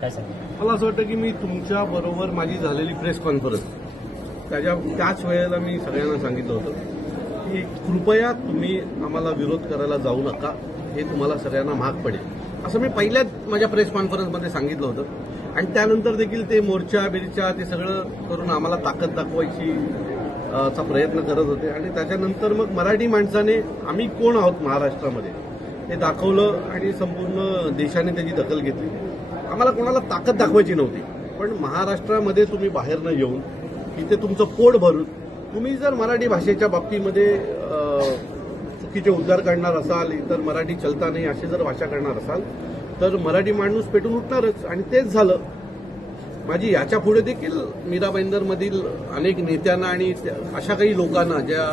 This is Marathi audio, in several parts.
काय मला असं वाटतं की मी तुमच्या बरोबर माझी झालेली प्रेस कॉन्फरन्स त्याच्या त्याच वेळेला मी सगळ्यांना सांगितलं होतं की कृपया तुम्ही आम्हाला विरोध करायला जाऊ नका. हे तुम्हाला सगळ्यांना महाग पडेल. असं मी पहिल्याच माझ्या प्रेस कॉन्फरन्समध्ये सांगितलं होतं. आणि त्यानंतर देखील ते मोर्चा बिरचा ते सगळं करून आम्हाला ताकद दाखवायची चा प्रयत्न करत होते. आणि त्याच्यानंतर मग मराठी माणसाने आम्ही कोण आहोत महाराष्ट्रामध्ये? हे दाखवलं आणि संपूर्ण देशाने त्याची दखल घेतली. आम्हाला कोणाला ताकद दाखवायची नव्हती. पण महाराष्ट्रामध्ये तुम्ही बाहेर न येऊन इथे तुमचं पोट भरून तुम्ही जर मराठी भाषेच्या बाबतीमध्ये चुकीचे उद्गार काढणार असाल इतर मराठी चलता नाही अशी जर भाषा करणार असाल तर मराठी माणूस पेटून उठणारच. आणि तेच झालं. माझी याच्यापुढे देखील मीराबाईंदरमधील अनेक नेत्यांना आणि त्या- अशा काही लोकांना ज्या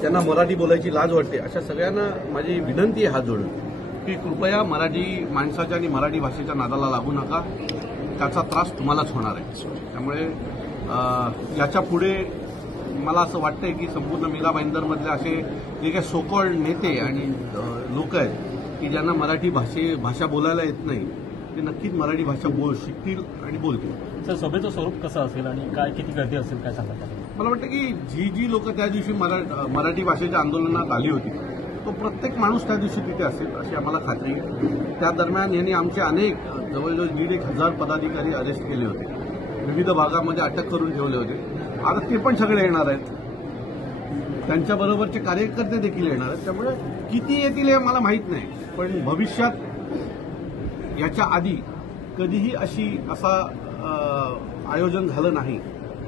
त्यांना मराठी बोलायची लाज वाटते अशा सगळ्यांना माझी विनंती आहे हात जोडून. की कृपया मराठी माणसाच्या आणि मराठी भाषेच्या नादाला लागू नका. त्याचा त्रास तुम्हालाच होणार आहे. त्यामुळे याच्यापुढे मला असं वाटतंय की संपूर्ण मीरा भाईंदरमधले असे जे काही सोकॉल्ड नेते आणि लोक आहेत की ज्यांना मराठी भाषे भाषा बोलायला येत नाही ते नक्कीच मराठी भाषा बोल शिकतील आणि बोलतील. सर सभेचं स्वरूप कसं असेल आणि काय किती गर्दी असेल काय सांगता? मला वाटतं की जी जी लोक त्या दिवशी मरा मराठी भाषेच्या आंदोलनात आली होती तो प्रत्येक माणूस त्या दिवशी तिथे असेल अशी आम्हाला खात्री आहे. त्या दरम्यान यांनी आमचे अनेक जवळजवळ दीड एक हजार पदाधिकारी अरेस्ट केले होते. विविध भागामध्ये अटक करून ठेवले होते. आता ते पण सगळे येणार आहेत. त्यांच्याबरोबरचे कार्यकर्ते देखील येणार आहेत. त्यामुळे किती येतील हे मला माहीत नाही. पण भविष्यात याच्या आधी कधीही अशी असा आयोजन झालं नाही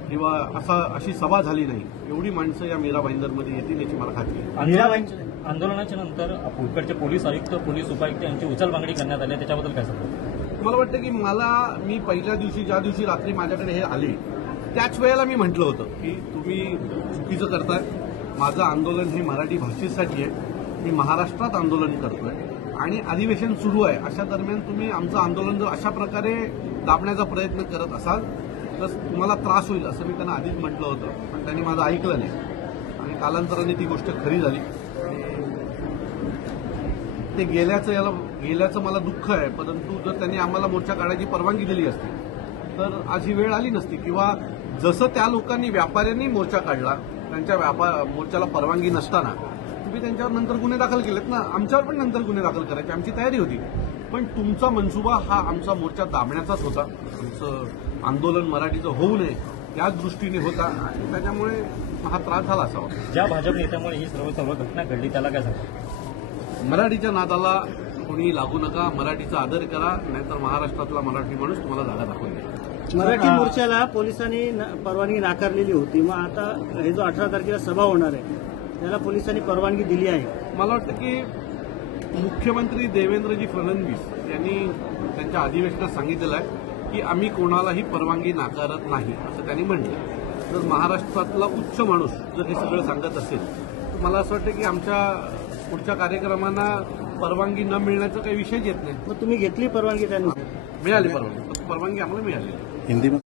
किंवा असा अशी सभा झाली नाही एवढी माणसं या मीरा भाईंदरमध्ये येतील याची मला खात्री आहे. आंदोलनाच्या नंतर इकडचे पोलीस आयुक्त पोलीस उपायुक्त यांची उचल मागणी करण्यात आली आहे. त्याच्याबद्दल काय सांगतो मला वाटतं की मला मी पहिल्या दिवशी ज्या दिवशी रात्री माझ्याकडे हे आले त्याच वेळेला मी म्हटलं होतं की तुम्ही चुकीचं करताय. माझं आंदोलन हे मराठी भाषेसाठी आहे. मी महाराष्ट्रात आंदोलन करतोय आणि अधिवेशन सुरू आहे. अशा दरम्यान तुम्ही आमचं आंदोलन जर अशा प्रकारे दाबण्याचा प्रयत्न करत असाल तर तुम्हाला त्रास होईल असं मी त्यांना आधीच म्हटलं होतं. पण त्यांनी माझं ऐकलं नाही. आणि कालांतराने ती गोष्ट खरी झाली. ते गेल्याचं याला गेल्याचं मला दुःख आहे. परंतु जर त्यांनी आम्हाला मोर्चा काढायची परवानगी दिली असती तर आज ही वेळ आली नसती. किंवा जसं त्या लोकांनी व्यापाऱ्यांनी मोर्चा काढला त्यांच्या व्यापार मोर्चाला परवानगी नसताना तुम्ही त्यांच्यावर नंतर गुन्हे दाखल केलेत ना? आमच्यावर पण नंतर गुन्हे दाखल करायची. आमची तयारी होती. पण तुमचा मनसुबा हा आमचा मोर्चा दाबण्याचाच होता. आमचं आंदोलन मराठीचं होऊ नये त्याच दृष्टीने होता. आणि त्याच्यामुळे हा त्रास झाला असावा. ज्या भाजप नेत्यामुळे ही सर्व सर्व घटना घडली त्याला काय झालं मराठीच्या नादाला कोणी लागू नका मराठीचा आदर करा नाहीतर महाराष्ट्रातला मराठी माणूस तुम्हाला जागा दाखवून देईल. मराठी मोर्चाला पोलिसांनी न- परवानगी नाकारलेली होती. मग आता हे जो अठरा तारखेला सभा होणार आहे त्याला पोलिसांनी परवानगी दिली आहे. मला वाटतं की मुख्यमंत्री देवेंद्रजी फडणवीस यांनी त्यांच्या अधिवेशनात सांगितलेलं आहे की आम्ही कोणालाही परवानगी नाकारत नाही असं त्यांनी म्हटलं. तर महाराष्ट्रातला उच्च माणूस जर हे सगळं सांगत असेल तर मला असं वाटतं की आमच्या पुढच्या कार्यक्रमांना परवानगी न मिळण्याचा काही विषयच येत नाही. मग तुम्ही घेतली परवानगी त्यानुसार? मिळाली परवानगी. परवानगी आम्हाला मिळाली. हिंदी में